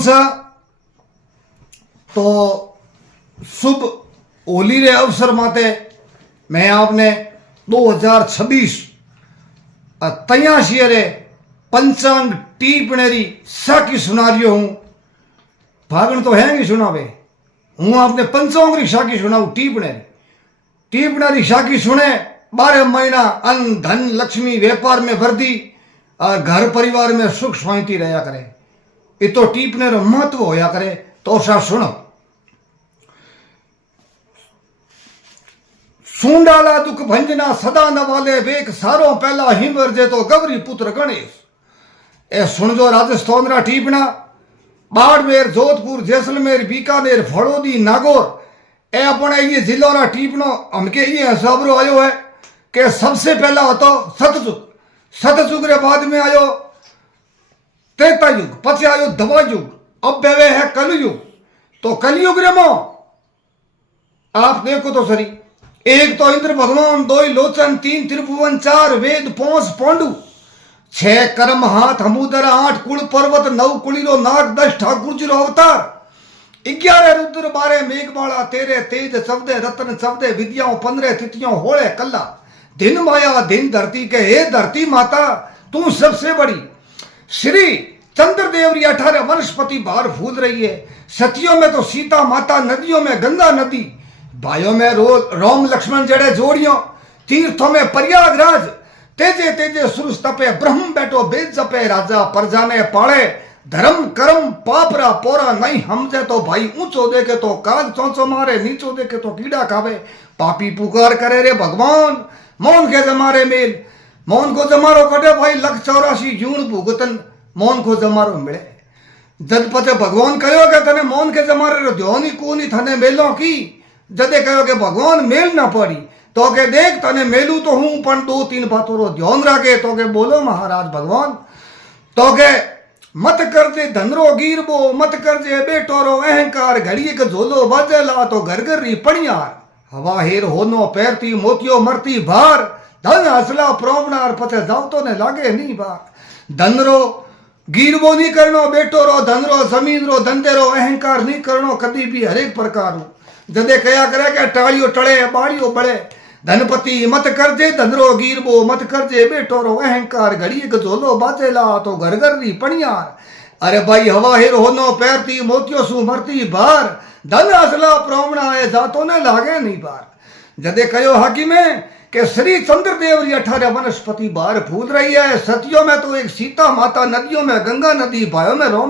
सा तो शुभ होली रे अवसर माते मैं आपने 2026 83 रे पंचांग टीपणेरी साकी सुना रही हूं। भागण तो है कि सुनावे हूं आपने पंचांग साकी सुनाऊ। टीपणेरी साकी सुने 12 महीना अन्न धन लक्ष्मी व्यापार में वृद्धि और घर परिवार में सुख शांति रहा करे। ये तो टीपने रो महत्व होया करे। तो सा सुनो। सूंडाला दुख भंजना सदा नवाले वेक सारो पहला हिमर जे तो गौरी पुत्र गणेश। ए सुन जो राजस्थान रा टीपना बाड़मेर जोधपुर जैसलमेर बीकानेर फड़ौदी नागौर ए अपने ये जिलों रा टीपनो हमके ये हिसाब रो आयो है कि सबसे पहला होतो सतयुग रे बाद में आयो त्रेता युग, पछे आयो दवा युग, अब बेवे है कलयुग। तो कलयुग रे मो आप देखो तो सरी, एक तो इंद्र भगवान, दो लोचन, तीन त्रिभुवन, चार वेद, पांच पांडु, छह कर्म हाथ हमूदर, आठ कुल पर्वत, नौ कुलीरो नाग, 10 ठाकुर जी रो अवतार, 11 रुद्र, 12 मेघमाला, 13 तेज शब्दे रत्न शब्दे विद्याओं, 15 तिथियों होले कल्ला, दिन माया दिन धरती के हे धरती माता तू सबसे बड़ी। श्री चंद्रदेव री 18 वनस्पति बाहर फूल रही है। सतियों में तो सीता माता, नदियों में गंगा नदी, भाइयों में राम लक्ष्मण जड़े जोड़ियों, तीर्थों में प्रयागराज, तेजे तेजे सुरस तपे, ब्रह्म बैठो वेद जपे, राजा प्रजा ने पाले, धर्म कर्म पापरा पोरा नहीं हमसे तो भाई ऊंचो देखे तो काग चौंचो मारे, नीचो देखे तो कीड़ा खावे, पापी पुकार करे रे भगवान मौन के जमारे मेल, मौन को जमारो कटे भाई 184 जून भुगतन मौन को जमारो मिले। जद पते भगवान कहो के तने मौन के जमारे रो ध्यानी कोनी थने मेलो की, जदे कहो के भगवान मेल ना पड़ी तो के देख तने मेलू तो हूं पण 2-3 बातों रो ध्यान राखे। तो के बोलो महाराज भगवान तो के मत कर दे धनरो गिरबो, मत कर दे बेटो रो अहंकार, घड़ी के झोलो बजेला तो घर घर री पणियार, हवा हेर होनो पैरती मोतियो मरती भार, धन हसला प्रोमनार पते जाव तो ने लागे नहीं बार। धनरो गिरबो नहीं करनो, बेटो रो धनरो, जमीन रो धंधे रो अहंकार नहीं करनो कभी भी हरेक प्रकार। जदे कया करे के टालियो टळे बाड़ियो बड़े, धनपति मत कर दे धनरो गिरबो, मत कर दे बेटो रो अहंकार, घड़ी के झोलो बाजेला तो घर घर री पणियार। अरे भाई हवा हेर होनो पैरती मोतियो सु मरती भार, धन असला प्रोमणा है जातो ने लागे नहीं बार। जदे कयो हाकिमे के श्री चंद्रदेव री 18 वनस्पति बाहर फूल रही है। सतियों में तो एक सीता माता, नदियों में गंगा नदी, भाइयों में राम